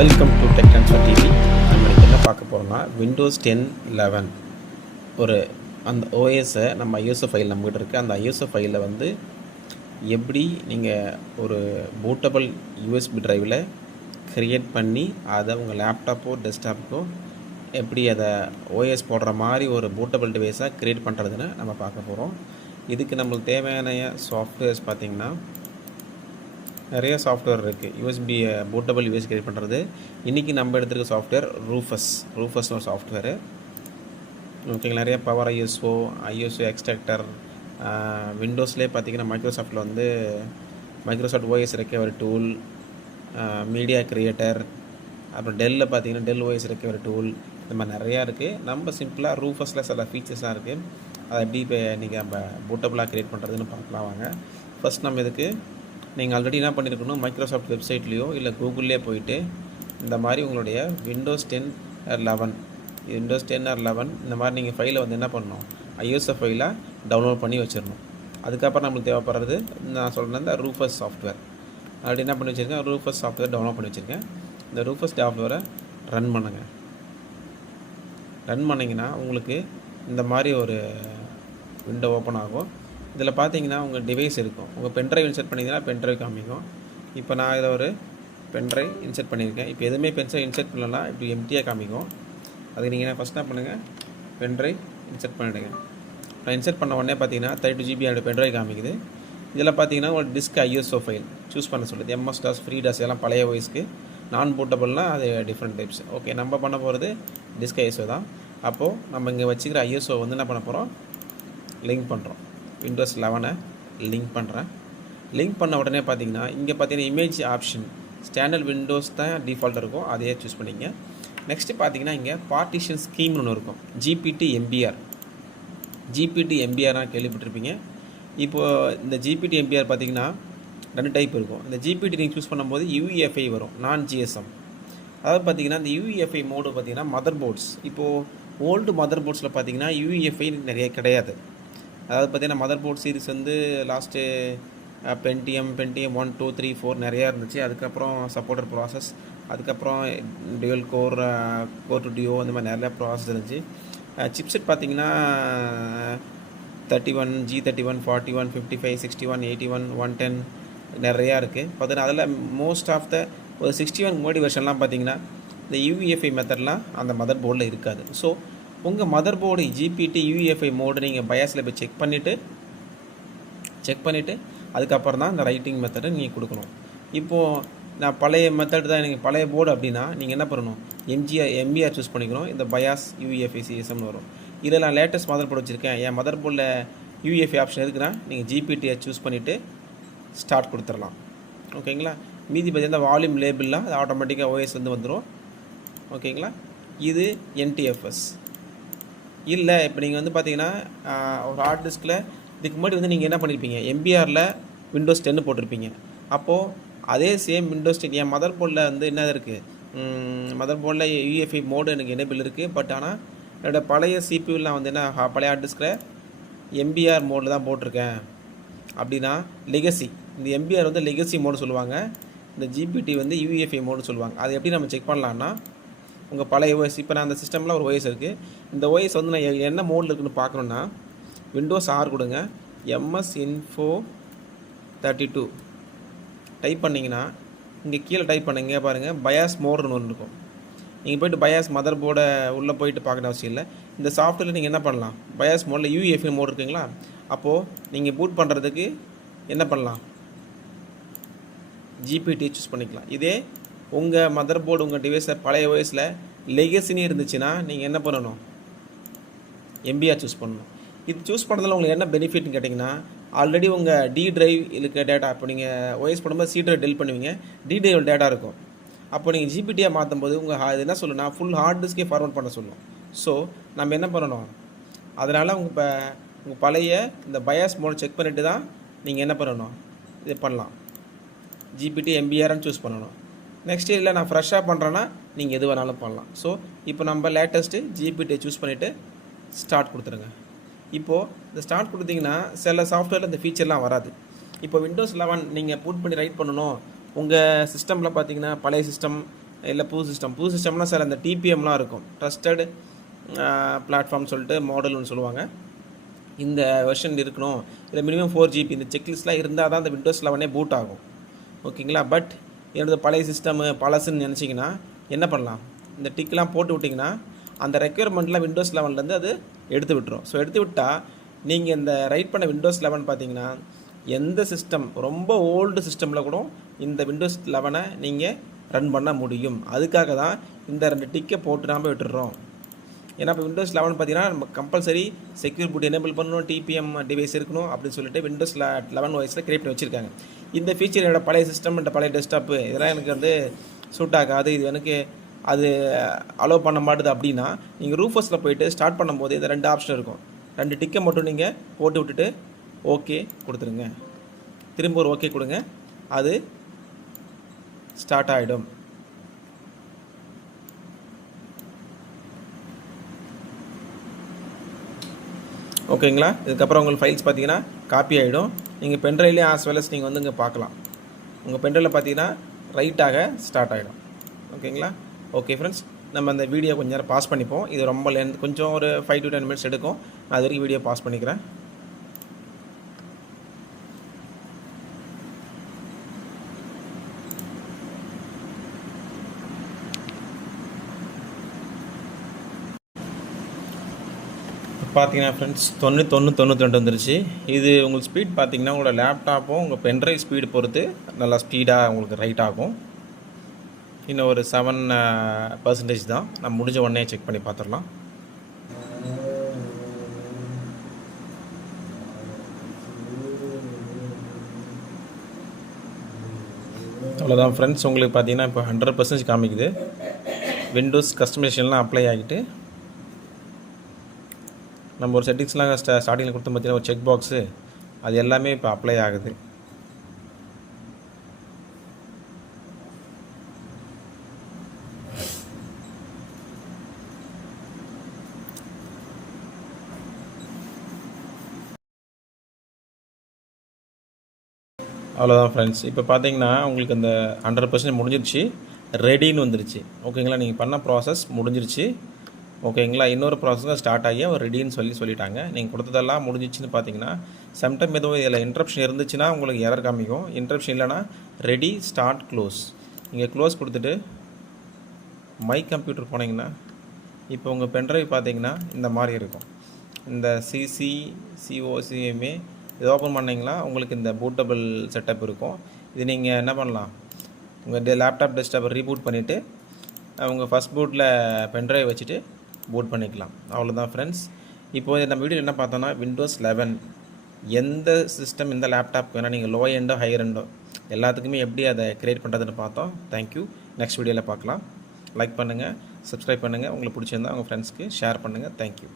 Welcome to tech transfer TV. நம்ம இன்றைக்கி என்ன பார்க்க போகிறோம்னா விண்டோஸ் 10 11 ஒரு அந்த ஓஎஸை நம்ம ஐஎஸ்ஓ ஃபைல் நம்மகிட்ட இருக்குது. அந்த ஐஎஸ்ஓ ஃபைலில் வந்து எப்படி நீங்கள் ஒரு பூட்டபிள் யூஎஸ்பி ட்ரைவில் க்ரியேட் பண்ணி அதை உங்கள் லேப்டாப்போ டெஸ்க்டாப்புக்கோ எப்படி அதை ஓஎஸ் போடுற மாதிரி ஒரு பூட்டபிள் டிவைஸாக க்ரியேட் பண்ணுறதுன்னு நம்ம பார்க்க போகிறோம். இதுக்கு நம்மளுக்கு தேவையான சாஃப்ட்வேர்ஸ் பார்த்திங்கன்னா நிறைய சாஃப்ட்வேர் இருக்குது. யூஎஸ்பி பூட்டபிள் யூஎஸ் கிரியேட் பண்ணுறது. இன்றைக்கி நம்ம எடுத்துருக்க சாஃப்ட்வேர் ரூஃபஸ்னு ஒரு சாஃப்ட்வேரு. ஓகேங்களா. நிறைய பவர் ஐஎஸ்ஓ எக்ஸ்ட்ராக்டர். விண்டோஸ்லேயே பார்த்திங்கன்னா மைக்ரோசாஃப்ட்டில் வந்து Microsoft OS recovery tool, media creator, அப்புறம் டெல்லில் பார்த்திங்கன்னா டெல் ஓஎஸ் ரெக்கவரி டூல், இந்த மாதிரி நிறையா இருக்குது. நம்ம சிம்பிளாக ரூஃபஸில் சில ஃபீச்சர்ஸ்லாம் இருக்குது. அதை எப்படி இப்போ நீங்கள் நம்ம பூட்டபிளாக க்ரியேட் பண்ணுறதுன்னு பார்க்கலாம் வாங்க. ஃபஸ்ட் நம்ம இதுக்கு நீங்கள் ஆல்ரெடி என்ன பண்ணியிருக்கணும், மைக்ரோசாஃப்ட் வெப்சைட்லேயோ இல்லை கூகுள்லேயே போயிட்டு இந்த மாதிரி உங்களுடைய விண்டோஸ் 10 or 11 இந்த மாதிரி நீங்கள் ஃபைலை வந்து என்ன பண்ணணும், ஐஎஸ்ஓ ஃபைலை டவுன்லோட் பண்ணி வச்சிடணும். அதுக்கப்புறம் நம்மளுக்கு தேவைப்படுறது நான் சொல்கிறேன் இந்த ரூஃபஸ் சாஃப்ட்வேர். ஆல்ரெடி என்ன பண்ணி வச்சுருக்கேன், ரூஃபஸ் சாஃப்ட்வேர் டவுன்லோட் பண்ணி வச்சுருக்கேன். இந்த ரூஃபஸ் சாஃப்ட்வேரை ரன் பண்ணுங்கள். ரன் பண்ணிங்கன்னா உங்களுக்கு இந்த மாதிரி ஒரு விண்டோ ஓப்பன் ஆகும். இதில் பார்த்தீங்கன்னா உங்கள் டிவைஸ் இருக்கும். உங்கள் பென்ட்ரைவ் இன்சர்ட் பண்ணிங்கன்னா பென்ட்ரைவ் காமிக்கும். இப்போ நான் இதில் ஒரு பென்ட்ரைவ் இன்சர்ட் பண்ணியிருக்கேன். இப்போ எதுவுமே பென்ட்ரைவ் இன்சர்ட் பண்ணலாம், இப்படி எம்டியாக காமிக்கும். அதுக்கு நீங்கள் ஃபஸ்ட் என்ன பண்ணுங்கள், பென்ட்ரைவ் இன்சர்ட் பண்ணிவிடுங்க. நான் இன்சர்ட் பண்ண உடனே பார்த்தீங்கன்னா 32 GB பென்ட்ரைவ் காமிக்குது. இதில் பார்த்தீங்கன்னா உங்களுக்கு டிஸ்க் ஐஎஸ்ஓ ஃபைல் சூஸ் பண்ண சொல்லுது. எம்எஸ் டாஸ், ஃப்ரீ டாஸ் எல்லாம் பழைய வாய்ஸ்க்கு. நான் பூட்டபிள்னால் அது டிஃப்ரெண்ட் டைப்ஸ். ஓகே, நம்ம பண்ண போகிறது டிஸ்க் ஐஎஸ்ஓ தான். அப்போது நம்ம இங்கே வச்சுக்கிற ஐஎஸ்ஓ வந்து என்ன பண்ண போகிறோம், லிங்க் பண்ணுறோம். விண்டோஸ் 11 லிங்க் பண்ணுறேன். லிங்க் பண்ண உடனே பார்த்தீங்கன்னா இங்கே பார்த்தீங்கன்னா இமேஜ் ஆப்ஷன் ஸ்டாண்டர்ட் விண்டோஸ் தான் டிஃபால்ட் இருக்கும், அதையே சூஸ் பண்ணிங்க. நெக்ஸ்ட்டு பார்த்தீங்கன்னா இங்கே பார்ட்டிஷன் ஸ்கீம்னு ஒன்று இருக்கும். ஜிபிடி எம்பிஆர்னா கேள்விப்பட்டிருப்பீங்க. இப்போது இந்த ஜிபிடி எம்பிஆர் பார்த்தீங்கன்னா 2 டைப் இருக்கும். இந்த ஜிபிடி நீங்கள் சூஸ் பண்ணும்போது யூஇஎஃப்ஐ வரும், நான் ஜிஎஸ்எம். அதாவது பார்த்தீங்கன்னா இந்த யூஇஎஃப்ஐ மோடு பார்த்தீங்கன்னா மதர் போர்ட்ஸ், இப்போது ஓல்டு மதர் போர்ட்ஸில் பார்த்தீங்கன்னா யூஇஎஃப்ஐ நிறைய கிடையாது. அதாவது பார்த்திங்கன்னா மதர் போர்ட் சீரிஸ் வந்து லாஸ்ட்டு பென்டிஎம் 1 2 3 4 நிறையா இருந்துச்சு. அதுக்கப்புறம் சப்போர்ட்டர் ப்ராசஸ், அதுக்கப்புறம் டியூவல் கோர் டு டியோ, அந்த மாதிரி நிறையா ப்ராசஸ் இருந்துச்சு. சிப்செட் பார்த்திங்கன்னா 31 G31 41 55 61 81 110 நிறையா இருக்குது. பார்த்தீங்கன்னா அதில் மோஸ்ட் ஆஃப் த ஒரு 61 மோடி வெர்ஷன்லாம் பார்த்திங்கன்னா இந்த யூஇஎஃப்ஐ மெத்தட்லாம் அந்த மதர் போர்டில் இருக்காது. ஸோ உங்கள் mother board GPT UEFI mode நீங்கள் பயாஸில் போய் செக் பண்ணிவிட்டு அதுக்கப்புறம் தான் இந்த ரைட்டிங் மெத்தடை நீங்கள் கொடுக்கணும். இப்போது நான் பழைய மெத்தட் தான், எனக்கு பழைய போர்டு அப்படின்னா நீங்கள் என்ன பண்ணணும், எம்பிஆர் சூஸ் பண்ணிக்கணும். இந்த பயாஸ் யூஇஎஃப்ஐ சிஎஸ்எம்னு வரும். இதில் நான் லேட்டஸ்ட் மதர் போர்டு வச்சுருக்கேன். என் மதர் போர்டில் யூஇஎஃப்ஐ ஆப்ஷன் இருக்குன்னா நீங்கள் ஜிபிடியை சூஸ் பண்ணிவிட்டு ஸ்டார்ட் கொடுத்துடலாம். ஓகேங்களா. மீதி பார்த்தீங்கன்னா வால்யூம் லேபிள்லாம் அது ஆட்டோமேட்டிக்காக ஓஎஸ் வந்து வந்துடும். ஓகேங்களா. இது என்டிஎஃப்எஸ் இல்லை. இப்போ நீங்கள் வந்து பார்த்தீங்கன்னா ஒரு ஹார்ட் டிஸ்கில் இதுக்கு முன்னாடி வந்து நீங்கள் என்ன பண்ணியிருப்பீங்க, எம்பிஆரில் விண்டோஸ் 10 போட்டிருப்பீங்க. அப்போது அதே சேம் விண்டோஸ் 10 என் மதர் போர்டில் வந்து என்ன இருக்குது, மதர் போர்டில் யூஎஃப்ஐ மோடு எனக்கு எனேபிள் இருக்குது. பட் ஆனால் என்னோடய பழைய சிபியூலாம் வந்து என்ன பழைய ஹார்ட் டிஸ்கில் எம்பிஆர் மோடில் தான் போட்டிருக்கேன் அப்படின்னா லெகசி, இந்த எம்பிஆர் வந்து லெகசி மோடு சொல்லுவாங்க, இந்த ஜிபிடி வந்து யூஎஃப்ஐ மோடு சொல்லுவாங்க. அதை எப்படி நம்ம செக் பண்ணலான்னா, உங்கள் பழைய ஓஎஸ், இப்போ நான் அந்த சிஸ்டமில் ஒரு ஓஎஸ் இருக்குது. இந்த ஓஎஸ் வந்து நான் என்ன மோடில் இருக்குன்னு பார்க்கணுன்னா விண்டோஸ் ஆர் கொடுங்க, எம்எஸ் இன்ஃபோ 32 டைப் பண்ணிங்கன்னா இங்கே கீழே டைப் பண்ணுங்க பாருங்கள், பயாஸ் மோடுன்னு ஒன்று இருக்கும். நீங்கள் போய்ட்டு பயாஸ் மதர் போர்டை உள்ளே போயிட்டு பார்க்கணும் அவசியம் இல்லை. இந்த சாஃப்ட்வேரில் நீங்கள் என்ன பண்ணலாம், பயாஸ் மோடில் யூஎஃப்ஐ மோடு இருக்குங்களா, அப்போது நீங்கள் பூட் பண்ணுறதுக்கு என்ன பண்ணலாம், ஜிபிடி சூஸ் பண்ணிக்கலாம். இதே உங்கள் மதர் போர்டு உங்கள் டிவைஸில் பழைய ஓஎஸில் லெகசினே இருந்துச்சுன்னா நீங்கள் என்ன பண்ணணும், எம்பிஆர் சூஸ் பண்ணணும். இது சூஸ் பண்ணுறதுல உங்களுக்கு என்ன பெனிஃபிட்னு கேட்டிங்கன்னா, ஆல்ரெடி உங்கள் டி டிரைவ் இருக்க டேட்டா, இப்போ நீங்கள் ஓஎஸ் பண்ணும்போது சி டிரைவ் டெல் பண்ணுவீங்க, டி டிரைவ் டேட்டா இருக்கும். அப்போ நீங்கள் ஜிபிடியாக மாற்றும் போது உங்கள் இது என்ன சொல்லுன்னா ஃபுல் ஹார்ட் டிஸ்கே ஃபார்வர்ட் பண்ண சொல்லும். ஸோ நம்ம என்ன பண்ணணும், அதனால் உங்கள் பழைய இந்த பயாஸ் மோட் செக் பண்ணிவிட்டு தான் நீங்கள் என்ன பண்ணணும், இது பண்ணலாம், ஜிபிடி எம்பிஆர்னு சூஸ் பண்ணணும். நெக்ஸ்ட் இல்லை நான் ஃப்ரெஷ்ஷாக பண்ணுறேன்னா நீங்கள் எது வேணாலும் பண்ணலாம். ஸோ இப்போ நம்ம லேட்டஸ்ட்டு ஜிபிடியை சூஸ் பண்ணிவிட்டு ஸ்டார்ட் கொடுத்துருங்க. இப்போது இந்த ஸ்டார்ட் கொடுத்தீங்கன்னா சில சாஃப்ட்வேரில் இந்த ஃபீச்சர்லாம் வராது. இப்போ விண்டோஸ் 11 நீங்கள் பூட் பண்ணி ரைட் பண்ணணும், உங்கள் சிஸ்டமில் பார்த்தீங்கன்னா பழைய சிஸ்டம் இல்லை புது சிஸ்டம்னா சார் அந்த டிபிஎம்லாம் இருக்கும், ட்ரஸ்டட் பிளாட்ஃபார்ம் சொல்லிட்டு மாடல்னு சொல்லுவாங்க. இந்த வெர்ஷன் இருக்கணும், இல்லை மினிமம் 4 GB இந்த செக்லிஸ்ட்லாம் இருந்தால் தான் அந்த விண்டோஸ் 11 பூட் ஆகும். ஓகேங்களா? பட் என்னோட பழைய சிஸ்டமு பழசுன்னு நினச்சிங்கன்னா என்ன பண்ணலாம், இந்த டிக்லாம் போட்டு விட்டிங்கன்னா அந்த ரெக்யர்மெண்ட்லாம் விண்டோஸ் 11லேருந்து அது எடுத்து விட்டுரும். ஸோ எடுத்து விட்டால் நீங்கள் இந்த ரைட் பண்ண விண்டோஸ் 11 பார்த்தீங்கன்னா எந்த சிஸ்டம் ரொம்ப ஓல்டு சிஸ்டமில் கூட இந்த விண்டோஸ் 11 நீங்கள் ரன் பண்ண முடியும். அதுக்காக தான் இந்த 2 டிக்கை போட்டு நாம் விட்டுடுறோம். ஏன்னா இப்போ விண்டோஸ் 11 பார்த்தீங்கன்னா நம்ம கம்பல்சரி செக்யூர் பூட் எனேபிள் பண்ணணும், டிபிஎம் டிவைஸ் இருக்கணும் அப்படின்னு சொல்லிட்டு விண்டோஸ் 11 OSல கிரியேட் பண்ணி வச்சுருக்காங்க. இந்த ஃபீச்சர் என்னோட பழைய சிஸ்டம், இந்த பழைய டெஸ்க்டாப்பு இதெல்லாம் எனக்கு வந்து சூட் ஆகாது, இது எனக்கு அது அலோவ் பண்ண மாட்டுது அப்படின்னா நீங்கள் ரூஃபர்ஸில் போயிட்டு ஸ்டார்ட் பண்ணும்போது இந்த 2 ஆப்ஷன் இருக்கும். 2 டிக்கை மட்டும் நீங்கள் போட்டு விட்டுட்டு ஓகே கொடுத்துருங்க. திரும்ப ஒரு ஓகே கொடுங்க, அது ஸ்டார்ட் ஆகிடும். ஓகேங்களா? இதுக்கப்புறம் உங்களுக்கு ஃபைல்ஸ் பார்த்தீங்கன்னா காப்பி ஆகிடும். நீங்கள் பென்ட்ரைவ்லேயே ஆஸ் வெல் அஸ் நீங்கள் வந்து இங்கே பார்க்கலாம். உங்கள் பென்ட்ரைவில் பார்த்தீங்கன்னா ரைட்டாக ஸ்டார்ட் ஆகிடும். ஓகேங்களா? ஓகே ஃப்ரெண்ட்ஸ், நம்ம அந்த வீடியோ கொஞ்சம் நேரம் பாஸ் பண்ணிப்போம். இது ரொம்ப கொஞ்சம் ஒரு 5 to 10 minutes எடுக்கும். நான் அது வரைக்கும் வீடியோ பாஸ் பண்ணிக்கிறேன். பார்த்தீங்கன்னா ஃப்ரெண்ட்ஸ் 90 வந்துருச்சு. இது உங்களுக்கு ஸ்பீட் பார்த்தீங்கன்னா உங்களோட லேப்டாப்பும் உங்கள் பென்ட்ரைவ் ஸ்பீடு பொறுத்து நல்லா ஸ்பீடாக உங்களுக்கு ரைட் ஆகும். இன்னும் ஒரு 7% தான். நம்ம முடிஞ்ச உடனே செக் பண்ணி பார்த்துடலாம். அவ்வளோதான் ஃப்ரெண்ட்ஸ், உங்களுக்கு பார்த்தீங்கன்னா இப்போ 100% காமிக்குது. விண்டோஸ் கஸ்டமைசேஷன்லாம் அப்ளை ஆகிட்டு நம்ம ஒரு செட்டிங்ஸ்லாம் ஸ்டார்டிங்கில் கொடுத்து பார்த்தீங்கன்னா ஒரு செக் பாக்ஸு, அது எல்லாமே இப்போ அப்ளை ஆகுது. அவ்வளோதான் ஃப்ரெண்ட்ஸ், இப்போ பார்த்தீங்கன்னா உங்களுக்கு அந்த 100% முடிஞ்சிருச்சு, ரெடின்னு வந்துருச்சு. ஓகேங்களா? நீங்கள் பண்ண ப்ராசஸ் முடிஞ்சிருச்சு. ஓகேங்களா? இன்னொரு ப்ராசஸ் ஸ்டார்ட் ஆகி அவர் ரெடின்னு சொல்லிட்டாங்க. நீங்கள் கொடுத்ததெல்லாம் முடிஞ்சிச்சுன்னு பார்த்தீங்கன்னா சம்டைம் எதுவும் இதில் இன்ட்ரப்ஷன் இருந்துச்சுன்னா உங்களுக்கு எரர் காமிக்கும். இன்ட்ரப்ஷன் இல்லைனா ரெடி ஸ்டார்ட் க்ளோஸ், நீங்கள் க்ளோஸ் கொடுத்துட்டு மை கம்ப்யூட்டர் போனீங்கன்னா இப்போ உங்கள் பென்ட்ரைவ் பார்த்தீங்கன்னா இந்த மாதிரி இருக்கும். இந்த COCMA இது ஓப்பன் பண்ணிங்கன்னா உங்களுக்கு இந்த பூட்டபிள் செட்டப் இருக்கும். இது நீங்கள் என்ன பண்ணலாம், உங்கள் லேப்டாப் டெஸ்க்டாப்பை ரீபூட் பண்ணிவிட்டு உங்கள் ஃபஸ்ட் பூட்டில் பென்ட்ரைவ் வச்சுட்டு பூட் பண்ணிக்கலாம். அவ்வளோதான் ஃப்ரெண்ட்ஸ். இப்போது நம்ம வீடியோ என்ன பார்த்தோன்னா விண்டோஸ் 11 எந்த சிஸ்டம், எந்த லேப்டாப் வேணால் நீங்கள் லோ எண்டோ ஹையர் எண்டோ எல்லாத்துக்குமே எப்படி அதை க்ரியேட் பண்ணுறதுன்னு பார்த்தோம். தேங்க்யூ. நெக்ஸ்ட் வீடியோவில் பார்க்கலாம். லைக் பண்ணுங்கள், சப்ஸ்கிரைப் பண்ணுங்கள். உங்களுக்கு பிடிச்சிருந்தா உங்கள் ஃப்ரெண்ட்ஸ்க்கு ஷேர் பண்ணுங்கள். தேங்க்யூ.